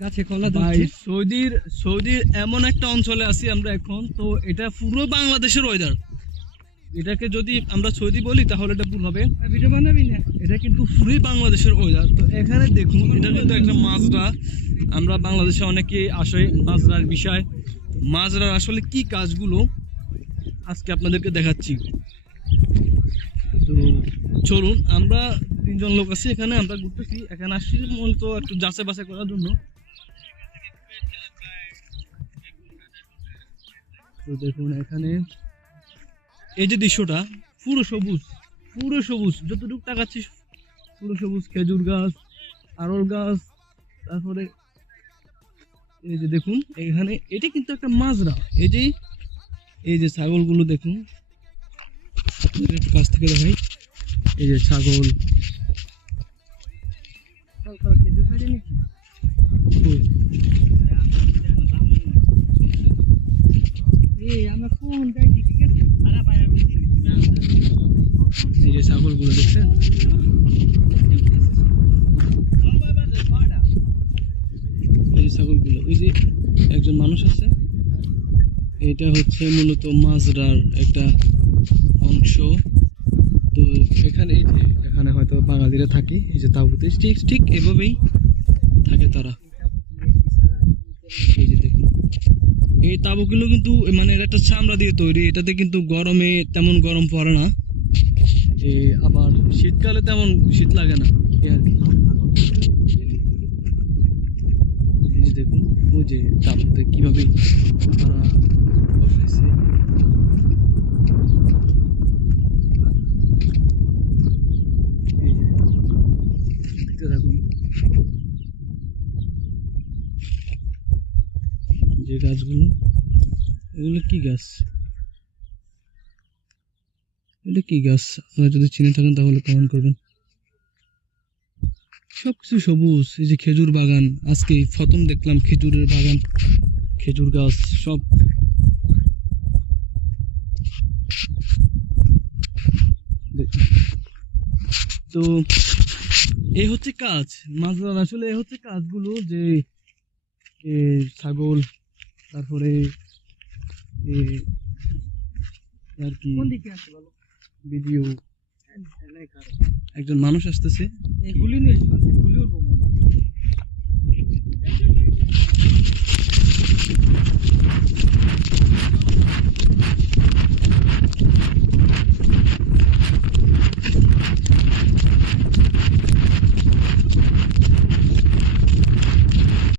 গাছে কলা ভাই ধরছে। সৌদির এমন একটা অঞ্চলে আছি আমরা এখন, তো এটা পুরো বাংলাদেশের ওয়েদার। এটাকে যদি আমরা সৌদি বলি তাহলে এটা ভুল হবে। ভিডিও বানাবি না? এটা কিন্তু পুরোই বাংলাদেশের ওয়েদার। তো এখানে দেখুন, এটা কিন্তু একটা মাজরা। আমরা বাংলাদেশে অনেকে আসে মাজরার বিষয়, মাজরার আসলে কি কাজগুলো আজকে আপনাদেরকে দেখাচ্ছি। তো চলুন, আমরা তিনজন লোক আছি এখানে, আমরা ঘুরতেছি। এখানে আসছি মূলত একটু যাচাই বাছাই করার জন্য। তো দেখুন এখানে এই যে দৃশ্যটা, পুরো সবুজ, পুরো সবুজ, যতটুকু তাকাচ্ছি পুরো সবুজ। খেজুর গাছ, আরল গাছ, তারপরে এই যে দেখুন এখানে, এটা কিন্তু একটা মাজরা। এই যে ছাগলগুলো দেখুন, আপনাদের একটু কাছ থেকে দেখাই। এই যে ছাগল, খেতে পারি নাকি? এই আমরা কোন যাইছি, ঠিক আছে? এই যে ছাগলগুলো দেখছেন, এই যে ছাগলগুলো, ওই যে একজন মানুষ আছে। এটা হচ্ছে মূলত মাজরার একটা অংশ। তো এখানে এই যে এখানে হয়তো বাঙালিরা থাকে, এই যে তাঁবুতে ঠিক ঠিক এভাবেই থাকে তারা। এই যে দেখুন, এই তাঁবুগুলো কিন্তু মানে এর একটা চামড়া দিয়ে তৈরি, এটাতে কিন্তু গরমে তেমন গরম পড়ে না, আবার শীতকালে তেমন শীত লাগে না, এই আর কি। এই যে দেখুন, ওই যে তাঁবুতে কিভাবে তারা বসাইছে। এই যে দেখতে থাকুন, যে গাছগুলো, এগুলো কি গাছ, এটা কি গাছ? আপনারা যদি চিনে থাকেন তাহলে কমেন্ট করবেন। সবকিছু সবুজ। এই যে খেজুর বাগান, আজকে প্রথম দেখলাম খেজুরের বাগান, খেজুর গাছ সব। তো এই হচ্ছে কাজ মাজরার, আসলে এই হচ্ছে কাজগুলো, যে ছাগল, তারপরে আর কি কোন দিকে আছে বলো? ভিডিও। একজন মানুষ আসতেছে, এই গুলি নিয়ে এসেছে, গুলি উঠবো মনে হয়।